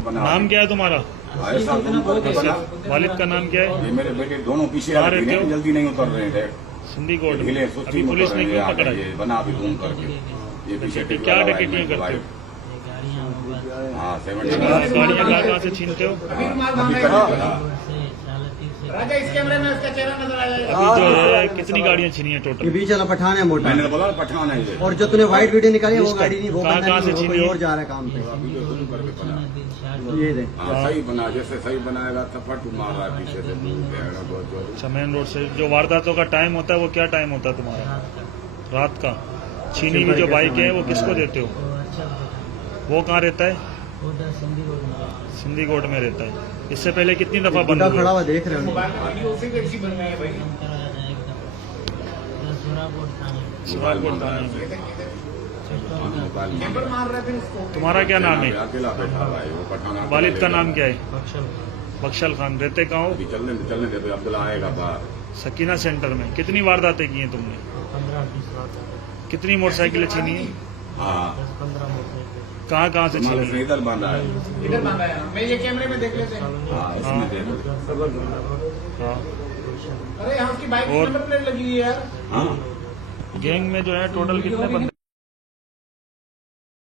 करके बना। नाम क्या है तुम्हारा? ऐसा ढूंढ करके बना। वालिद का नाम क्या है? ये मेरे बेटे दोनों पीछे कहाँ आ रहे रहते हैं, हो? जल्दी नहीं उतर रहे थे। सिंधी कोर्ट हिले में सुस्ती अभी में पुलिस उतर ने रहे क्यों हैं, पकड़ा? ये बना अभी ढूंढ करके। ये पीछे टिक क्या लगा हुआ है, डकैतियाँ मैं करते हो? हाँ, 70 गाड़ियाँ कहाँ से छीनते हो? अभी कर रहा। राजा इस कैमरे में उसका चेहरा नजर आ जाएगा। अभी जो है कितनी गाड़ियाँ छीनी है ये टोटल? बीच वाला पठान है मोटा, मैंने तो बोला पठान है ये। और जो तूने व्हाइट वीडियो निकाली है वो गाड़ी नहीं, वो कहाँ- बंदा कहाँ नहीं, से वो कोई छीनी? और जा रहा है काम पे। वीडियो ढूंढ करके बना। ये देख, हाँ, सही बना, जैसे सही बनाएगा थप्पड़ मार रहा है पीछे से। अच्छा, मेन रोड से जो वारदातों का टाइम होता है वो क्या टाइम होता है तुम्हारा? रात का। छीनी हुई जो बाइक है वो किसको देते हो? वो कहाँ रहता है? सिंधी कोर्ट में रहता है। इससे पहले कितनी दफा बंद बंदा हुआ? खड़ा हुआ देख रहे हो। मोबाइल में वीडियो उसी के बन रहे हैं भाई। सुराकोट थाने में। कैमरा मार रहे थे इसको। तुम्हारा क्या नाम है? अकेला बैठा हुआ है वो पठान। वालिद का नाम क्या है? बख्शल खान। रहते कहाँ हो? अभी चलने दे तो अब्दुल्ला आएगा बाहर। सकीना सेंटर में। कितनी वारदातें की हैं तुमने? 15-20 कितनी मोटरसाइकिलें छीनी हैं? हाँ, कहाँ से माल छीनी इसने हैं? इधर बांधा है। इधर बांधा है। मैं ये कैमरे में देख लेते हैं। हाँ, इसमें दे दो। हाँ। अरे यहाँ उसकी बाइक और- नंबर प्लेट लगी हुई है यार। हाँ, गैंग में जो है टोटल कितने बंदे?